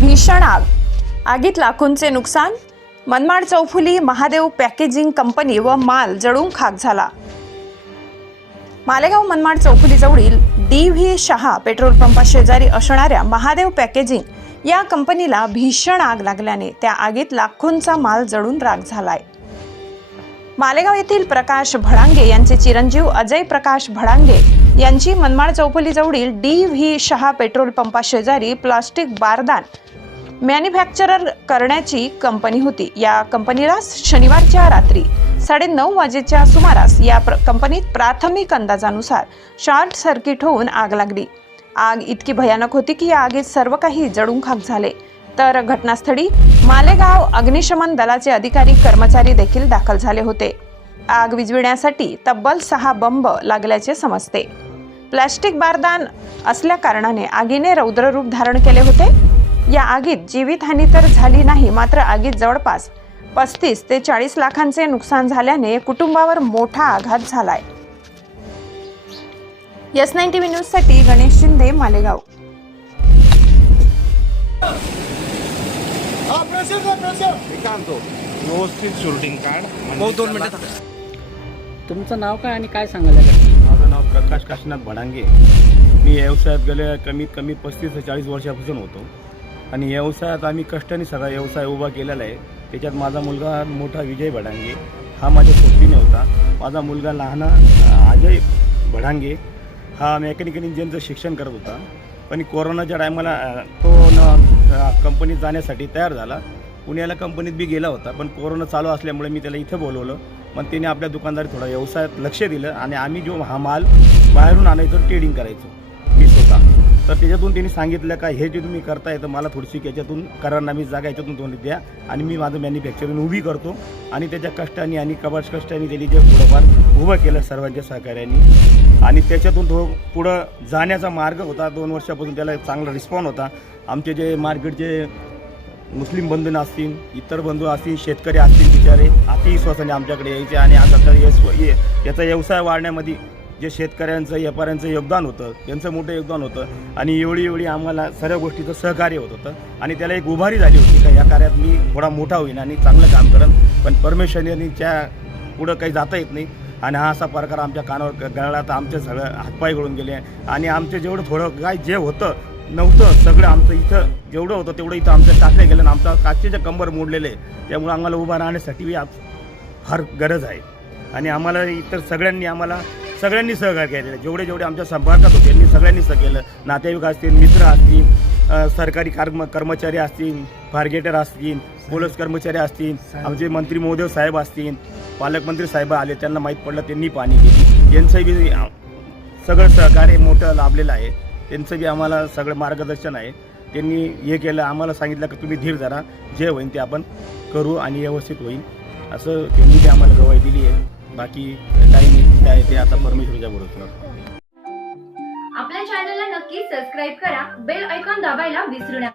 भीषण आग. आगीत लाखोंचे नुकसान? मनमाड चौफुली महादेव पॅकेजिंग कंपनी व माल जळून खाक झाला. मालेगाव मनमाड चौफुलीजवळील डी व्ही शहा पेट्रोल पंपा शेजारी असणाऱ्या महादेव पॅकेजिंग या कंपनीला भीषण आग लागल्याने त्या आगीत लाखोंचा माल जळून राग झालाय. मालेगाव येथील प्रकाश भडांगे यांचे चिरंजीव अजय प्रकाश भडांगे यांची मनमाड चौफुलीजवळील डी व्ही शहा पेट्रोल पंपा शेजारी प्लास्टिक बारदान मॅन्युफॅक्चरर करण्याची कंपनी होती. या कंपनीला शनिवारच्या रात्री साडेनऊ वाजेच्या सुमारास या प्र कंपनीत प्राथमिक अंदाजानुसार शॉर्ट सर्किट होऊन आग लागली. आग इतकी भयानक होती की या आगीत सर्व काही जळून खाक झाले. तर घटनास्थळी मालेगाव अग्निशमन दलाचे अधिकारी कर्मचारी देखील दाखल झाले होते. आग विझविण्यासाठी तब्बल सहा बंब लागल्याचे समजते. प्लॅस्टिक बारदान असल्या कारणाने आगीने रौद्ररूप धारण केले होते. या आगीत जीवितहानी तर झाली नाही मात्र आगीत जवळपास पस्तीस ते चाळीस लाखांचे नुकसान झाल्याने कुटुंबावर मोठा आघात झालाय. एस नाईन टी व्ही न्यूजसाठी गणेश शिंदे मालेगाव. मी काय म्हणतो व्यवस्थित शूटिंग काढ. भाऊ दोन मिनिटं तुमचं नाव काय आणि काय या घटनेत? माझं नाव प्रकाश काशीनाथ भडांगे. मी व्यवसायात गेले कमीत कमी पस्तीस ते चाळीस वर्षापासून होतो. आणि व्यवसायात आम्ही कष्टाने सगळा व्यवसाय उभा केलेला आहे. त्याच्यात माझा मुलगा मोठा विजय भडांगे. हा माझ्या सोबतीने होता. माझा मुलगा लहान अजय भडांगे. हा मेकॅनिकल इंजिनचं शिक्षण करत होता. पण कोरोनाच्या टायमाला तो न कंपनीत जाण्यासाठी तयार झाला. पुण्याला कंपनीत बी गेला होता पण कोरोना चालू असल्यामुळे मी त्याला इथं बोलवलं. पण त्याने आपल्या दुकानदारी थोडा व्यवसायात लक्ष दिलं आणि आम्ही जो हा माल बाहेरून आणायचो ट्रेडिंग करायचो. तर त्याच्यातून त्यांनी सांगितलं का हे जे तुम्ही करताय तर मला थोडीशी याच्यातून करारनामी जागा याच्यातून तुम्ही द्या आणि मी माझं मॅन्युफॅक्चरिंग उभी करतो. आणि त्याच्या कष्टाने आणि कबाड कष्टाने त्यांनी जे थोडंफार उभं केलं सर्वांच्या सहकार्याने. आणि त्याच्यातून तो पुढं जाण्याचा मार्ग होता. दोन वर्षापासून त्याला चांगला रिस्पॉन्स होता. आमचे जे मार्केटचे मुस्लिम बंधू असतील इतर बंधू असतील शेतकरी असतील बिचारे अतिविश्वासाने आमच्याकडे यायचे आणि आज आता याचा व्यवसाय वाढण्यामध्ये जे शेतकऱ्यांचं व्यापाऱ्यांचं योगदान होतं त्यांचं मोठं योगदान होतं आणि एवढी एवढी आम्हाला सर्व गोष्टीचं सहकार्य होत होतं आणि त्याला एक उभारी झाली होती का या कार्यात मी थोडा मोठा होईन आणि चांगलं काम करेन पण परमेश्वराने त्या पुढं काही जाता येत नाही आणि हा असा प्रकार आमच्या कानावर गळाला तर आमचे सगळं हातपाय गळून गेले आणि आमचे जेवढं थोडं काय जे होतं नव्हतं सगळं आमचं इथं जेवढं होतं तेवढं इथं आमचं टाकले गेलं आणि आमचा काचेचे कंबर मोडलेले आहे. त्यामुळे आम्हाला उभा राहण्यासाठी बी फार गरज आहे आणि आम्हाला इतर सगळ्यांनी आम्हाला सगळ्यांनी सहकार्य केलेलं आहे. जेवढे जेवढे आमच्या संपर्कात होते त्यांनी सगळ्यांनी सह केलं. नातेवाईक असतील मित्र असतील सरकारी कर्म कर्मचारी असतील फार्गेटर असतील पोलीस कर्मचारी असतील आमचे मंत्री महोदय साहेब असतील पालकमंत्री साहेब आले त्यांना माहीत पडलं त्यांनी पाणी दिली यांचं बी सगळं सहकार्य मोठं लाभलेलं आहे. त्यांचं बी आम्हाला सगळं मार्गदर्शन आहे. त्यांनी हे केलं आम्हाला सांगितलं की तुम्ही धीर धरा जे होईल ते आपण करू आणि व्यवस्थित होईल असं त्यांनी ते आम्हाला गवाई दिली आहे. बाकी काही नाही. काय ते आता परमेश्वरच्या बरोबर आपल्या चॅनलला नक्की सबस्क्राईब करा बेल ऐकॉन दाबायला विसरू नका.